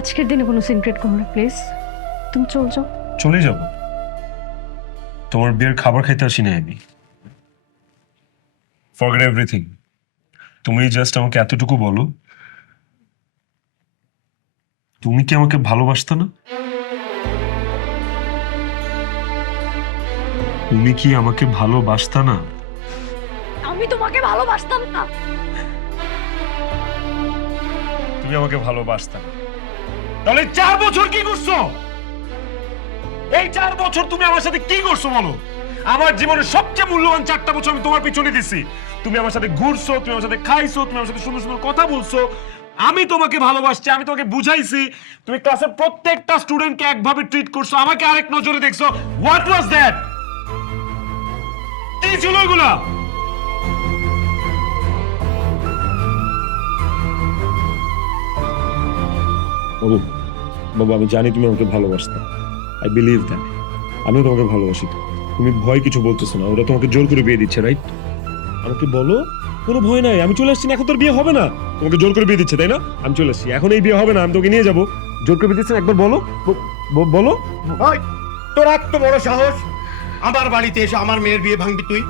আজকের দিনে কোনো সিক্রেট করো না প্লিজ। তুমি চল যাও। চলে যাব? তোমার বিয়ের খাবার খাইতে আসি না আমি। Forget everything. তুমি জাস্ট আমাকে এতটুকু বলো, তুমি কি আমাকে ভালোবাসতে না? তুমি কি আমাকে ভালোবাসতে না? আমি তোমাকে ভালোবাসতাম না। তুমি আমাকে ভালোবাসতে না, তাহলে 4 বছর কি করছো? এই 4 বছর তুমি আমার সাথে কি করছো বলো? আমার জীবনের সবচেয়ে মূল্যবান 4টা বছর আমি তোমার পিছনে দিছি। তুমি আমার সাথে ঘুরছো, তুমি আমার সাথে খাইছো, তুমি আমার সাথে সুন্দর সুন্দর কথা বলছো। আমি তোমাকে ভালোবাসছি, আমি তোমাকে বুঝাইছি। তুমি ক্লাসের প্রত্যেকটা স্টুডেন্টকে একভাবে ট্রিট করছো, আমাকে আরেক নজরে দেখছো। What was that? কি ছিল এগুলা? বাবু, বাবু, আমি জানি তুমি আমাকে ভালোবাসতে। I believe that. আমিও তোমাকে ভালোবাসি। তুমি ভয় কিছু বলতেছো না, ওরা তোমাকে জোর করে বিয়ে দিচ্ছে, রাইট? আমাকে বলো, কোনো ভয় নাই, আমি চলে আসছি না। এখন তোর বিয়ে হবে না, তোমাকে জোর করে বিয়ে দিচ্ছে, তাই না? আমি চলে আসছি, এখন এই বিয়ে হবে না, আমি তোকে নিয়ে যাবো। জোর করে বিয়ে দিচ্ছেন, একবার বলো, বলো। তোর এত বড় সাহস আমার বাড়িতে এসে আমার মেয়ের বিয়ে ভাঙবি তুই?